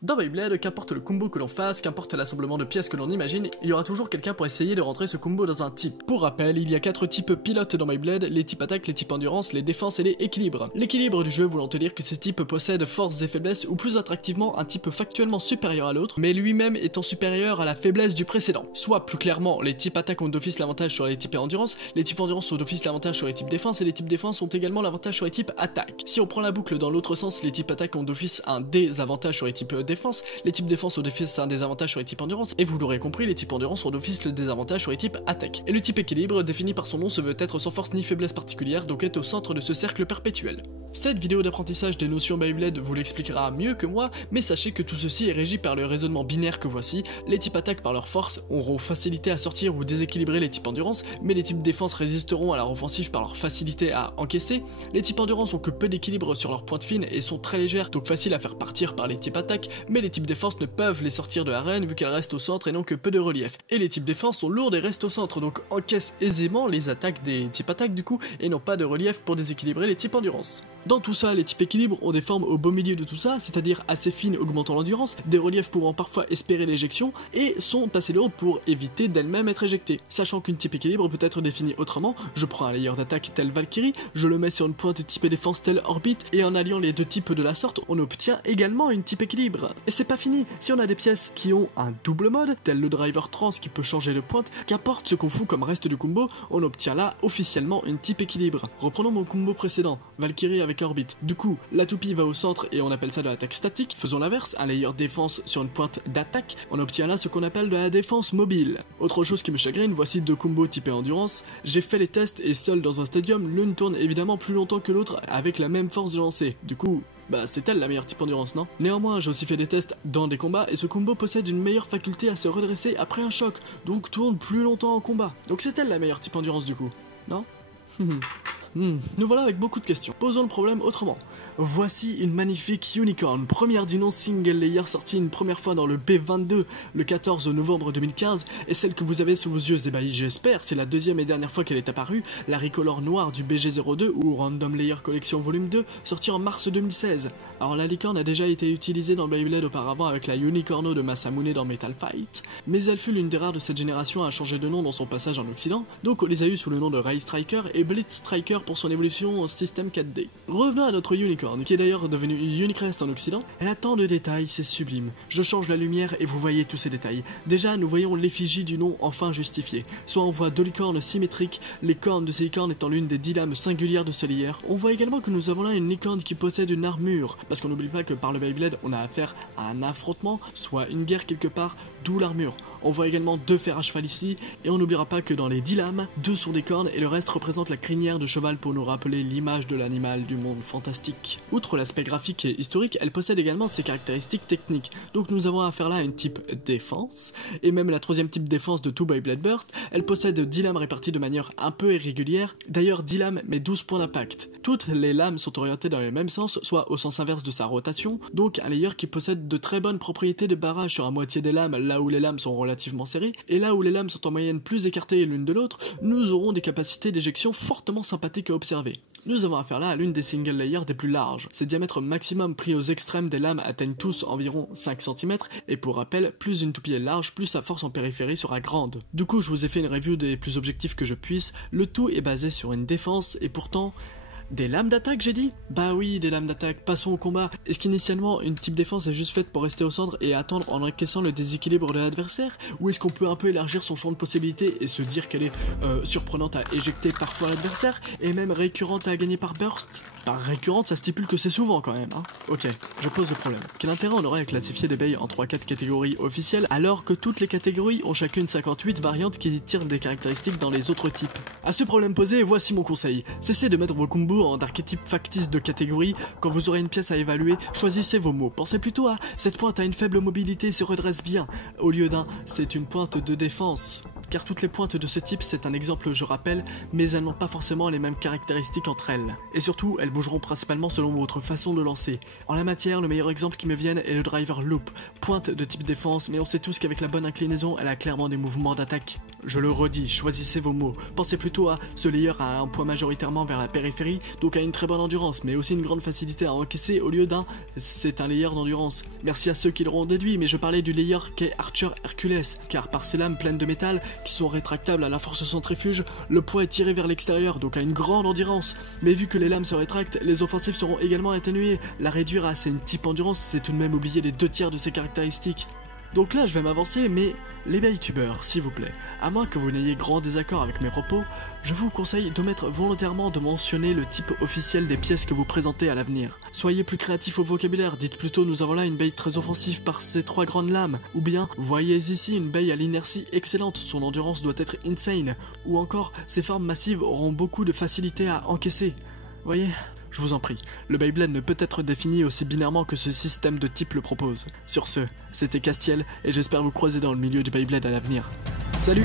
Dans Beyblade, qu'importe le combo que l'on fasse, qu'importe l'assemblement de pièces que l'on imagine, il y aura toujours quelqu'un pour essayer de rentrer ce combo dans un type. Pour rappel, il y a 4 types pilotes dans Beyblade, les types attaque, les types endurance, les défenses et les équilibres. L'équilibre du jeu voulant te dire que ces types possèdent forces et faiblesses ou plus attractivement un type factuellement supérieur à l'autre, mais lui-même étant supérieur à la faiblesse du précédent. Soit plus clairement, les types attaque ont d'office l'avantage sur les types endurance ont d'office l'avantage sur les types défense et les types défense ont également l'avantage sur les types attaque. Si on prend la boucle dans l'autre sens, les types attaque ont d'office un désavantage sur les types défense, les types défense ont d'office un désavantage sur les types endurance, et vous l'aurez compris, les types endurance ont d'office le désavantage sur les types attaque. Et le type équilibre, défini par son nom, se veut être sans force ni faiblesse particulière, donc est au centre de ce cercle perpétuel. Cette vidéo d'apprentissage des notions Beyblade vous l'expliquera mieux que moi, mais sachez que tout ceci est régi par le raisonnement binaire que voici. Les types attaque par leur force auront facilité à sortir ou déséquilibrer les types endurance, mais les types défense résisteront à leur offensive par leur facilité à encaisser. Les types endurance ont que peu d'équilibre sur leur pointe fine et sont très légères, donc faciles à faire partir par les types attaque, mais les types défense ne peuvent les sortir de l'arène vu qu'elles restent au centre et n'ont que peu de relief. Et les types défense sont lourdes et restent au centre, donc encaissent aisément les attaques des types attaque du coup, et n'ont pas de relief pour déséquilibrer les types endurance. Dans tout ça, les types équilibre ont des formes au beau milieu de tout ça, c'est-à-dire assez fines augmentant l'endurance, des reliefs pouvant parfois espérer l'éjection, et sont assez lourdes pour éviter d'elles-mêmes être éjectées. Sachant qu'une type équilibre peut être définie autrement, je prends un layer d'attaque tel Valkyrie, je le mets sur une pointe type défense tel Orbit, et en alliant les deux types de la sorte, on obtient également une type équilibre. Et c'est pas fini, si on a des pièces qui ont un double mode, tel le driver trans qui peut changer de pointe, qu'importe ce qu'on fout comme reste du combo, on obtient là officiellement une type équilibre. Reprenons mon combo précédent, Valkyrie avec Orbit. Du coup, la toupie va au centre et on appelle ça de l'attaque statique. Faisons l'inverse, un layer défense sur une pointe d'attaque, on obtient là ce qu'on appelle de la défense mobile. Autre chose qui me chagrine, voici 2 combos typés endurance. J'ai fait les tests et seul dans un stadium, l'une tourne évidemment plus longtemps que l'autre avec la même force de lancer. Du coup, c'est elle la meilleure type endurance, non? Néanmoins, j'ai aussi fait des tests dans des combats et ce combo possède une meilleure faculté à se redresser après un choc, donc tourne plus longtemps en combat. Donc c'est elle la meilleure type endurance du coup, non? Nous voilà avec beaucoup de questions. Posons le problème autrement. Voici une magnifique unicorn, première du nom single layer sortie une première fois dans le B22 le 14 novembre 2015 et celle que vous avez sous vos yeux ébahis j'espère, c'est la deuxième et dernière fois qu'elle est apparue, la Recolor noire du BG02 ou Random Layer Collection Volume 2 sortie en mars 2016. Alors la licorne a déjà été utilisée dans Beyblade auparavant avec la Unicorno de Masamune dans Metal Fight, mais elle fut l'une des rares de cette génération à changer de nom dans son passage en Occident, donc on les a eu sous le nom de Ray Striker et Blitz Striker pour son évolution au système 4D. Revenons à notre unicorn, qui est d'ailleurs devenue Unicrest en Occident. Elle a tant de détails, c'est sublime. Je change la lumière et vous voyez tous ces détails. Déjà, nous voyons l'effigie du nom enfin justifiée. Soit on voit 2 licornes symétriques, les cornes de ces licornes étant l'une des 10 lames singulières de ce layer. On voit également que nous avons là une licorne qui possède une armure, parce qu'on n'oublie pas que par le Beyblade, on a affaire à un affrontement, soit une guerre quelque part, d'où l'armure. On voit également 2 fers à cheval ici, et on n'oubliera pas que dans les 10 lames, 2 sont des cornes et le reste représente la crinière de cheval pour nous rappeler l'image de l'animal du monde fantastique. Outre l'aspect graphique et historique, elle possède également ses caractéristiques techniques. Donc nous avons affaire là à une type défense, et même la troisième type défense de tout Beyblade Burst, elle possède 10 lames réparties de manière un peu irrégulière, d'ailleurs 10 lames mais 12 points d'impact. Toutes les lames sont orientées dans le même sens, soit au sens inverse de sa rotation, donc un layer qui possède de très bonnes propriétés de barrage sur la moitié des lames, là où les lames sont relativement serrées, et là où les lames sont en moyenne plus écartées l'une de l'autre, nous aurons des capacités d'éjection fortement sympathiques à observer. Nous avons affaire là à l'une des single layers des plus larges. Ses diamètres maximum pris aux extrêmes des lames atteignent tous environ 5 cm, et pour rappel, plus une toupie est large, plus sa force en périphérie sera grande. Du coup, je vous ai fait une review des plus objectifs que je puisse, le tout est basé sur une défense, et pourtant... Des lames d'attaque, j'ai dit? Bah oui, des lames d'attaque, passons au combat. Est-ce qu'initialement, une type défense est juste faite pour rester au centre et attendre en encaissant le déséquilibre de l'adversaire? Ou est-ce qu'on peut un peu élargir son champ de possibilités et se dire qu'elle est surprenante à éjecter parfois l'adversaire et même récurrente à gagner par burst? Par récurrente, ça stipule que c'est souvent quand même, hein. Ok, je pose le problème. Quel intérêt on aurait à classifier des Bey en 3-4 catégories officielles alors que toutes les catégories ont chacune 58 variantes qui tirent des caractéristiques dans les autres types? À ce problème posé, voici mon conseil. Cessez de mettre vos combos en archétype factice de catégorie. Quand vous aurez une pièce à évaluer, choisissez vos mots. Pensez plutôt à cette pointe a une faible mobilité et se redresse bien, au lieu d'un c'est une pointe de défense. car toutes les pointes de ce type, c'est un exemple je rappelle, mais elles n'ont pas forcément les mêmes caractéristiques entre elles. Et surtout, elles bougeront principalement selon votre façon de lancer. En la matière, le meilleur exemple qui me vienne est le driver loop, pointe de type défense, mais on sait tous qu'avec la bonne inclinaison, elle a clairement des mouvements d'attaque. Je le redis, choisissez vos mots. Pensez plutôt à ce layer à un poids majoritairement vers la périphérie, donc à une très bonne endurance, mais aussi une grande facilité à encaisser au lieu d'un c'est un layer d'endurance. Merci à ceux qui l'auront déduit, mais je parlais du layer qu'est Archer Hercules, car par ses lames pleines de métal, qui sont rétractables à la force centrifuge, le poids est tiré vers l'extérieur, donc à une grande endurance. Mais vu que les lames se rétractent, les offensives seront également atténuées. La réduire à une type endurance, c'est tout de même oublier les 2/3 de ses caractéristiques. Donc là je vais m'avancer, mais les baitubeurs, s'il vous plaît, à moins que vous n'ayez grand désaccord avec mes propos, je vous conseille d'omettre volontairement de mentionner le type officiel des pièces que vous présentez à l'avenir. Soyez plus créatifs au vocabulaire, dites plutôt nous avons là une baie très offensive par ses 3 grandes lames, ou bien voyez ici une baie à l'inertie excellente, son endurance doit être insane, ou encore ces formes massives auront beaucoup de facilité à encaisser. Voyez ? Je vous en prie, le Beyblade ne peut être défini aussi binairement que ce système de type le propose. Sur ce, c'était Castiel, et j'espère vous croiser dans le milieu du Beyblade à l'avenir. Salut!